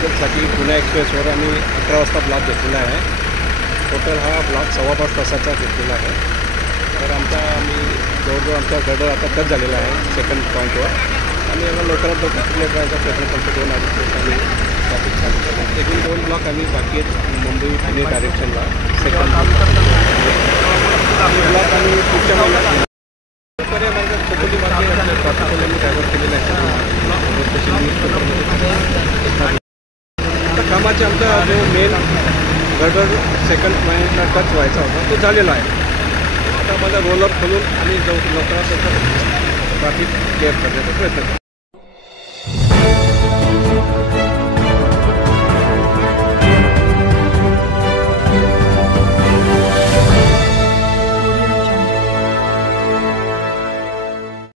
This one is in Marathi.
कर्जतसाठी पुणे एक्सप्रेसवर आम्ही 11 वाजता ब्लॉक घेतलेला आहे. टोटल हा ब्लॉक 2.25 तासाचा घेतलेला आहे. तर आम्ही जवळजवळ आमचा गर्डर आता टच झालेला आहे सेकंड पॉईंटवर. आम्ही याला लवकरात लवकर क्लिअर करायचा प्रयत्न करतो. 2 अडीच आम्ही ट्रॅफिक चालू करतो. एकूण 2 ब्लॉक आम्ही बाकी आहेत मुंबई पुणे डायरेक्शनला. सेकंड ब्लॉक आम्ही पुढच्या महिन्यात मार्ग खोपोली मार्गे ट्रॉफिकवाले आम्ही डायव्हर्ट केलेला आहे. आता कामाचे आमचा जो मेन गर्डर सेकंड पॉईंटला टच व्हायचा होता तो झालेला आहे. आता माझा रोलर खोलून आणि लवकरात लवकर ट्रॅफिक क्लिअर करण्याचा प्रयत्न करतो.